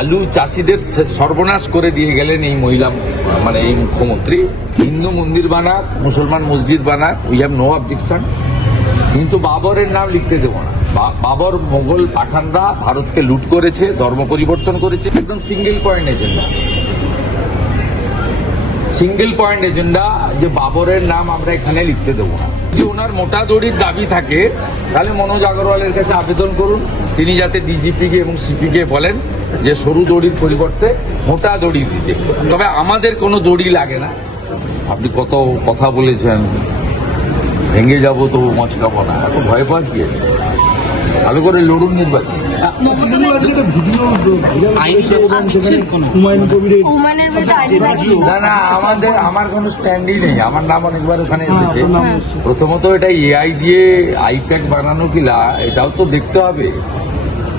আলু চাষিদের সর্বনাশ করে দিয়ে গেলেন এই মহিলা মানে এই মুখ্যমন্ত্রী। হিন্দু মন্দির বানাক, মুসলমান মসজিদ বানাক, উই হ্যাভ নো অবজেকশন, কিন্তু বাবরের নাম লিখতে দেবো না। বাবর মোগল পাঠানরা ভারতকে লুট করেছে, ধর্ম পরিবর্তন করেছে। একদম single point agenda, single point agenda যে বাবরের নাম আমরা এখানে লিখতে দেবো না। যদি ওনার মোটা দড়ির দাবি থাকে তাহলে মনোজ আগরওয়ালের কাছে আবেদন করুন, তিনি যাতে ডিজিপিকে এবং সিপিকে বলেন যে সরু দড়ির পরিবর্তে মোটা দড়ি দিতে। তবে আমাদের কোনো দড়ি লাগে না। আপনি কত কথা বলেছেন, ভেঙে যাবো তো মচকাবো না, এত ভয় পাওয়ার কি আছে? ভালো করে লড়ুন নির্বাচন। না না, আমার কোনো স্ট্যান্ডই নেই। আমার নাম অনেকবার ওখানে এসেছে। প্রথমত এটা এআই দিয়ে আইপ্যাক বানানো কিনা এটাও তো দেখতে হবে,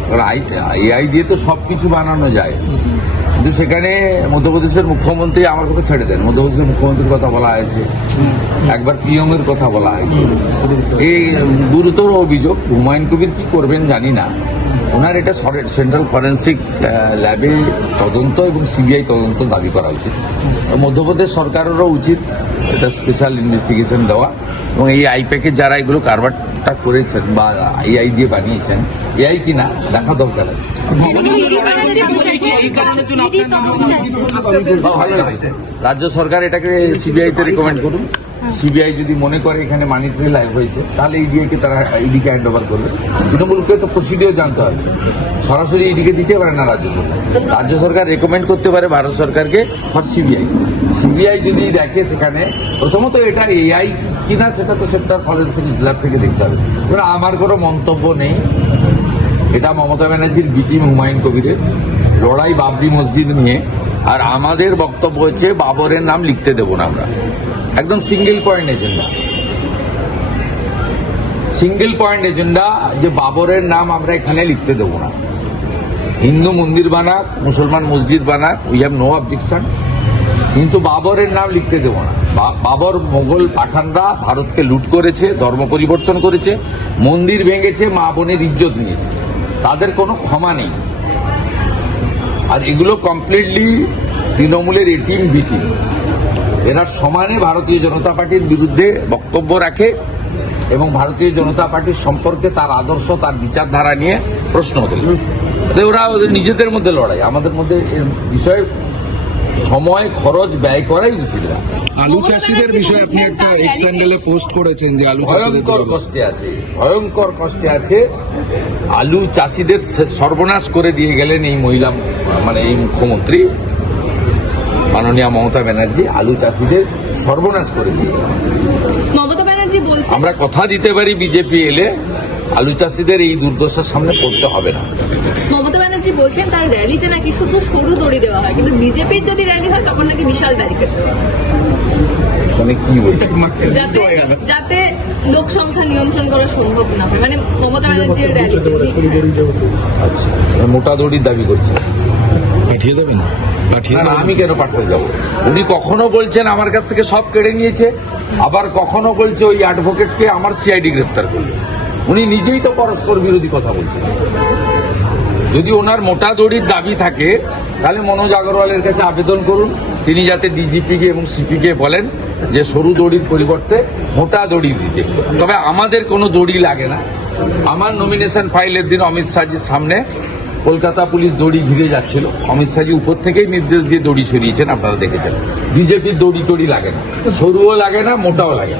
কারণ এআই দিয়ে তো সবকিছু বানানো যায়। কিন্তু সেখানে মধ্যপ্রদেশের মুখ্যমন্ত্রী, আমার কথা ছেড়ে দেন, মধ্যপ্রদেশের মুখ্যমন্ত্রীর কথা বলা হয়েছে, একবার পিএমের কথা বলা হয়েছে। এই গুরুতর অভিযোগ। হুমায়ুন কবির কি করবেন জানি না। ওনার এটা সেন্ট্রাল ফরেন্সিক ল্যাবে তদন্ত এবং সিবিআই তদন্ত দাবি করা উচিত। মধ্যপ্রদেশ সরকারেরও উচিত এটা স্পেশাল ইনভেস্টিগেশন দেওয়া, এবং এই আইপ্যাকে যারা এগুলো কারবারটা করেছেন বা এআই দিয়ে বানিয়েছেন, এআই কিনা দেখা দরকার আছে। ভালো হয়েছে, রাজ্য সরকার এটাকে সিবিআইতে রিকমেন্ড করুন। সিবিআই যদি মনে করে এখানে মানি ট্রেল হয়েছে তাহলে ইডিকে তারা ইডিকে হ্যান্ড ওভার করবে। তৃণমূলকে তো প্রসিডিওর জানতে হবে, সরাসরি ইডিকে দিতে পারে না রাজ্য সরকার। রাজ্য সরকার রেকমেন্ড করতে পারে ভারত সরকারকে ফর সিবিআই। সিবিআই যদি দেখে সেখানে প্রথমত এটা এআই কিনা সেটা তো সেন্ট্রাল ফরেন্সিক ল্যাব থেকে দেখতে হবে। এবার আমার কোনো মন্তব্য নেই, এটা মমতা ব্যানার্জির বি টিম হুমায়ুন কবিরের লড়াই বাবরি মসজিদ নিয়ে। আর আমাদের বক্তব্য হচ্ছে বাবরের নাম লিখতে দেবো না আমরা। একদম single point agenda, single point agenda যে বাবরের নাম আমরা এখানে লিখতে দেবো না। হিন্দু মন্দির বানাক, মুসলমান মসজিদ বানাক, উই হ্যাভ নো অবজেকশন, কিন্তু বাবরের নাম লিখতে দেবো না। বাবর মোগল পাঠানরা ভারতকে লুট করেছে, ধর্ম পরিবর্তন করেছে, মন্দির ভেঙেছে, মা বোনের ইজ্জত নিয়েছে, তাদের কোনো ক্ষমা নেই। আর এগুলো কমপ্লিটলি তৃণমূলের এ টিম বি টিম, এরা সমানে ভারতীয় জনতা পার্টির বিরুদ্ধে বক্তব্য রাখে এবং ভারতীয় জনতা পার্টির সম্পর্কে তার আদর্শ, তার বিচারধারা নিয়ে প্রশ্ন তোলে। ওরা ওদের নিজেদের মধ্যে লড়াই, আমাদের মধ্যে এর বিষয়ে সময় খরচ ব্যয় করাই উচিত না। আলু চাষিদের বিষয়ে আপনি একটা এক্স অ্যাঙ্গেলে পোস্ট করেছেন যে আলু ভয়ঙ্কর কষ্টে আছে, ভয়ঙ্কর কষ্টে আছে। আলু চাষিদের সর্বনাশ করে দিয়ে গেলেন এই মহিলা মানে এই মুখ্যমন্ত্রী মাননীয়া মমতা ব্যানার্জি। আলু চাষিদের সর্বনাশ করে দিয়ে গেলেন। মমতা ব্যানার্জি বলছেন, আমরা কথা দিতে পারি বিজেপি এলে আলু চাষিদের এই দুর্দশার সামনে পড়তে হবে না। মমতা ব্যানার্জি বলছেন তার র্যালিতে নাকি শুধু সরু দড়ি দেওয়া হয়, কিন্তু বিজেপির যদি র্যালি হয় তখন নাকি বিশাল ব্যারিকেড, মানে কি বলছে, যাতে লোক সংখ্যা নিয়ন্ত্রণ করা সম্ভব না হয়। মানে মমতা ব্যানার্জির র্যালি আচ্ছা, মোটা দড়ির দাবি করছে। পাঠিয়ে দেবেন? না, আমি কেন পাঠাতে যাবো? উনি কখনো বলছেন আমার কাছ থেকে সব কেড়ে নিয়েছে, আবার কখনো বলছে ওই অ্যাডভোকেটকে আমার সিআইডি গ্রেপ্তার করবে। উনি নিজেই তো পরস্পর বিরোধী কথা বলছেন। যদি ওনার মোটা দড়ির দাবি থাকে তাহলে মনোজ আগরওয়ালের কাছে আবেদন করুন, তিনি যাতে ডিজিপিকে এবং সিপিকে বলেন যে সরু দড়ির পরিবর্তে মোটা দড়ি দিতে। তবে আমাদের কোনো দড়ি লাগে না। আমার নমিনেশন ফাইলের দিন অমিত শাহজির সামনে কলকাতা পুলিশ দড়ি ঘিরে যাচ্ছিল, অমিত শাহজি উপর থেকেই নির্দেশ দিয়ে দড়ি সরিয়েছেন, আপনারা দেখেছেন। বিজেপির দড়ি টড়ি লাগে না, সরুও লাগে না, মোটাও লাগে না।